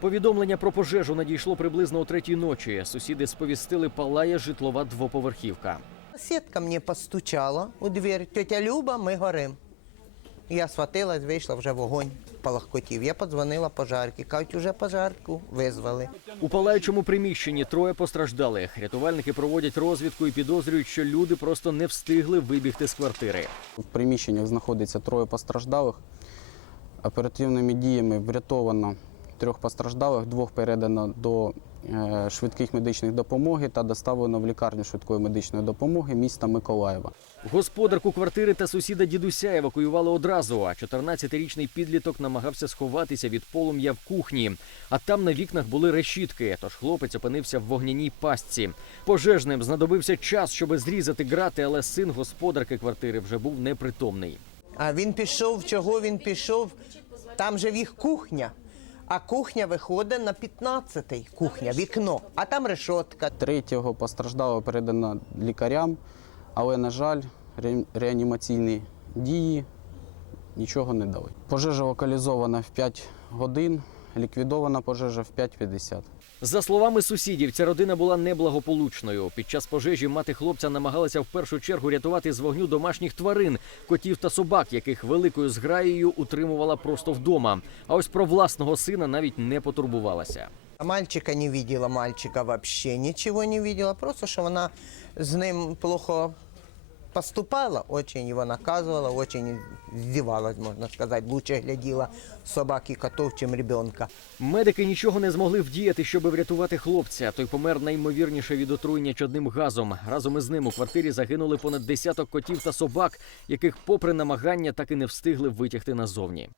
Повідомлення про пожежу надійшло приблизно о третій ночі. Сусіди сповістили, палає житлова двоповерхівка. Сітка мені постучала у двір. Тетя Люба, ми горим. Я схватилась, вийшла вже вогонь палахкотів. Я подзвонила пожарки. Кажуть, уже пожарку визвали. У палаючому приміщенні троє постраждалих. Рятувальники проводять розвідку і підозрюють, що люди просто не встигли вибігти з квартири. В приміщеннях знаходиться троє постраждалих. Оперативними діями врятовано трьох постраждалих, двох передано до е, швидких медичних допомоги та доставлено в лікарню швидкої медичної допомоги міста Миколаєва. Господарку квартири та сусіда дідуся евакуювали одразу. А 14-річний підліток намагався сховатися від полум'я в кухні. А там на вікнах були решітки. Тож хлопець опинився в вогняній пастці. Пожежним знадобився час, щоб зрізати грати, але син господарки квартири вже був непритомний. А він пішов, чого він пішов? Там же в їх кухня. А кухня виходить на 15-й кухня, вікно, а там решотка. Третього постраждалого передано лікарям, але, на жаль, ре- реанімаційні дії нічого не дали. Пожежа локалізована в 5 годин, ліквідована пожежа в 5.50. За словами сусідів, ця родина була неблагополучною. Під час пожежі мати хлопця намагалася в першу чергу рятувати з вогню домашніх тварин, котів та собак, яких великою зграєю утримувала просто вдома. А ось про власного сина навіть не потурбувалася. Мальчика не видела, мальчика вообще ничего не видела. Просто, что она с ним плохо поступала, очень его наказывала, очень издевалась, можно сказать. Лучше глядела собак и котов, чим ребенка. Медики нічого не змогли вдіяти, щоб врятувати хлопця. Той помер наймовірніше від отруєння чадним газом. Разом із ним у квартирі загинули понад десяток котів та собак, яких, попри намагання, так і не встигли витягти назовні.